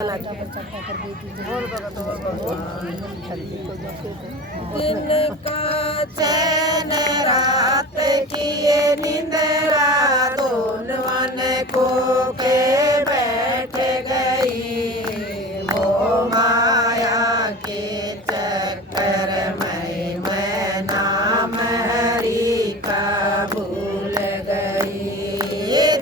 दिन का चैन रात किए निंदरा दोनवन को के बैठ गई मोह माया के चक्कर में मैं नाम हरि का भूल गई।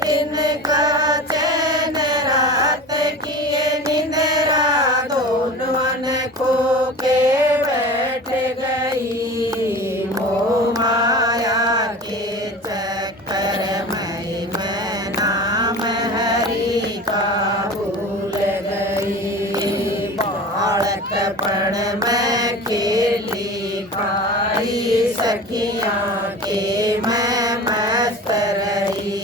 दिन का चैन रात किए निंदरा दोनवन को के बैठ गई मोह माया के चक्कर में मैं नाम हरि का भूल गई। बालकपन में खेली खाई सखियाँ के मैं मस्त रही।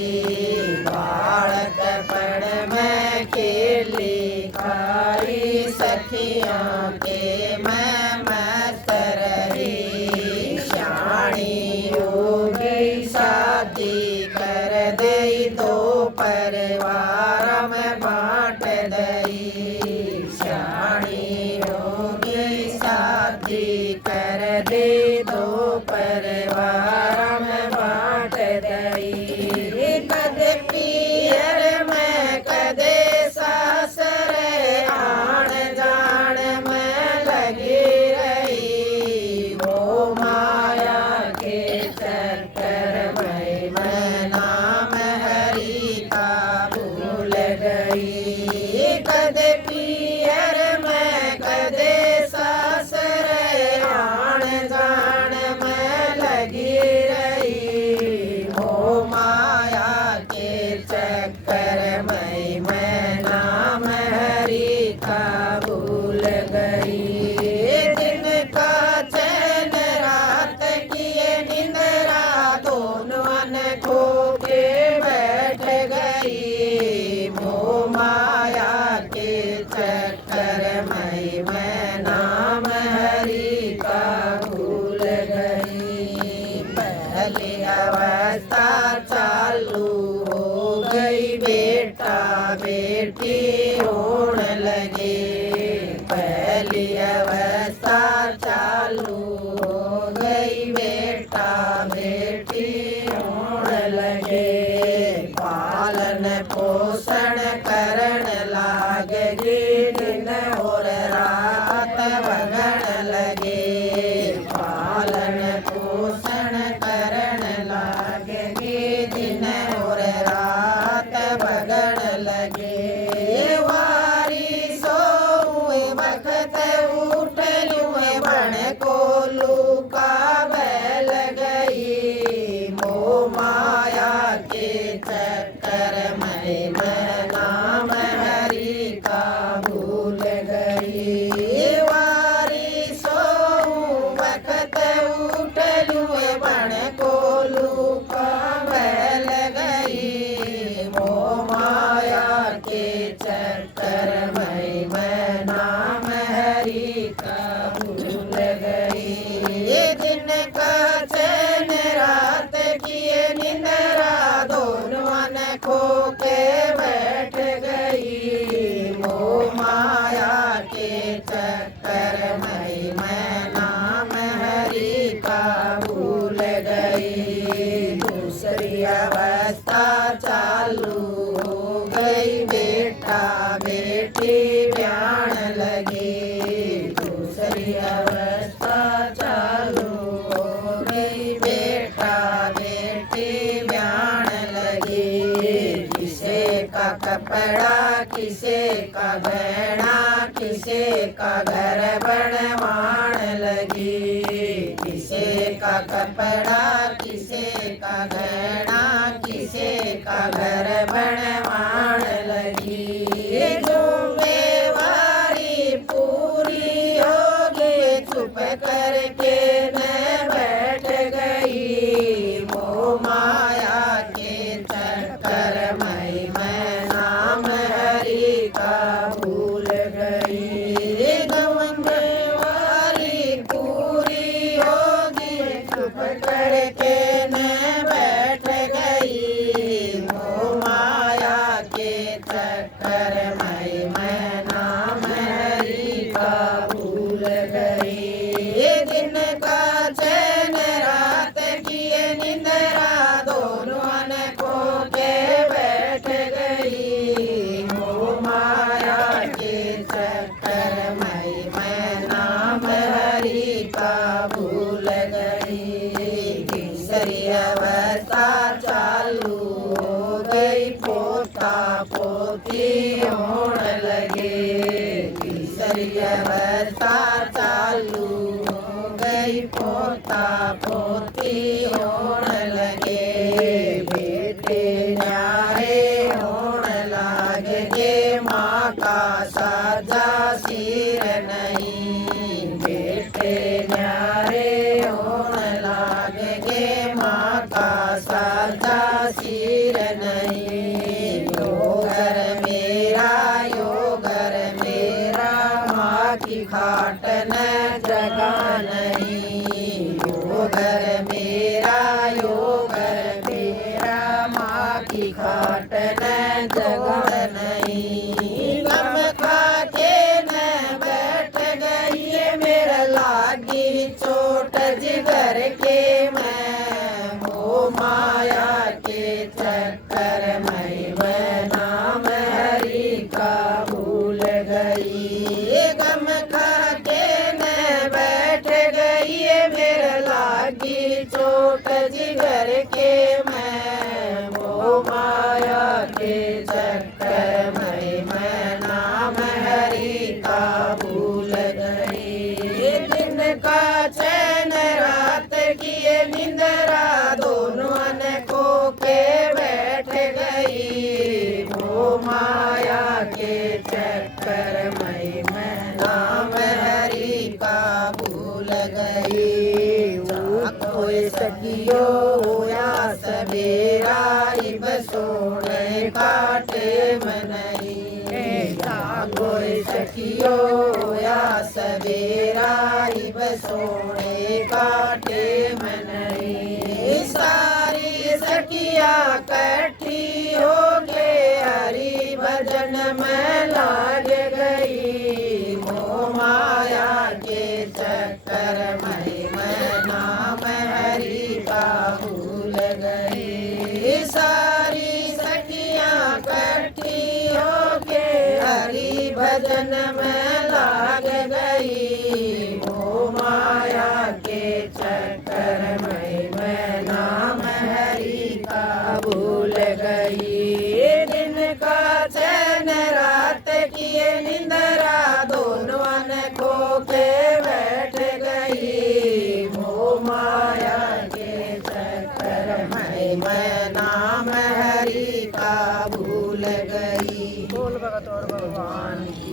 बालकपन में खेली खाई सखियाँ के मैं मस्त रही। शानी हो गई शादी कर दई दो परिवार में बांट दई। शानी हो गई शादी कर दे दो परिवार में बांट दई। कदे पियर में कदे सासर आण जान में लगी रही वो माया के चक्कर में मैं नाम हरि का भूल गई। कदे पियर में कदे सासर आण जान में लगी रही वो माया के चक्कर में मैं नाम हरि का भूल गई। दिन का चैन रात किए निंदरा दोनवन खो के बैठ गई मोह माया के चक्कर में मैं नाम हरि का भूल गई। पहली अवस्था चालू हो गई बेटा बेटी होने लगे। पहली अवस्था चालू हो गई बेटा बेटी होने लगे। पालन पोषण करण लागेगी दिन और रात बगड़ लगे। पालन पोषण करण लागेगी दिन और रात बगड़ लगे। वारी सोए वक्त उठ लुए बण को लुका बैल गई मोह माया के चक्कर में मैं नाम हरि का भूल गई। वारी सो वक्त उठ लुए बण को लुका बैल गई मोह माया के चक्कर में मैं नाम हरि का भूल गई। दिन का चैन रात किए निंदरा दोनवन खो के बैठ गई मोह माया के चक्कर में मैं नाम हरि का भूल गई। दूसरी अवस्था चालू हो गई बेटा बेटी ब्यान लगी। दूसरी अवस्था चालू हो गई बेटा बेटी ब्यान लगी। किसे का कपड़ा किसे का गहना किसे का घर बनवान लगी। किसे का कपड़ा किसे का गहना किसे का घर बनवान लगी। जिम्मेवारी पूरी होगी चुप करके न बैठ गई मोह माया के चक्कर में मैं नाम हरि का भूल गई। जिम्मेवारी पूरी होगी चुप करके न बैठ गई मोह माया के चक्कर में पोता पोती होण लगे, बेटे न्यारे होण लाग गे, माँ का साजा सिर नहीं। बेटे न्यारे होण लाग गे, माँ का साजा सिर नहीं। यो घर मेरा, यो घर मेरा, माँ की खाट न जगा नहीं। यो घर मेरा, यो घर मेरा, माँ की खाट न जगा नहीं। गम खा के न बैठ गई मेरा लागी चोट जिगर के, मैं मोह माया के चक्कर मैं नाम हरि का भूल गई। गम खा के न बैठ गई मेरा लागी चोट जिगर के, मैं मोह माया के चक्कर मैं नाम हरि का भूल गई। दिन का चैन रात की निंदरा, दोनों को के बैठ गई। मोह माया के चक्कर मैं नाम हरि का भूल गई। कोई सखियो होया सवेरा, इब सोने काटे मनई। कोई सखियो होया सवेरा, इब सोने काटे मनई। सारी सखिया कठी हो के हरि भजन में लाग गई। मोह माया के चक्कर मैं नाम हरि का भूल गई। सारी सखिया कठी हो के हरि भजन में लाग गई। मोह माया के चक्कर मैं नाम हरि का भूल गई। दिन का चैन रात की निंदरा, दोनों खो के बैठ गई। मोह माया के चक्कर मैं नाम हरि का भूल गई। बोल भगत और भगवान की।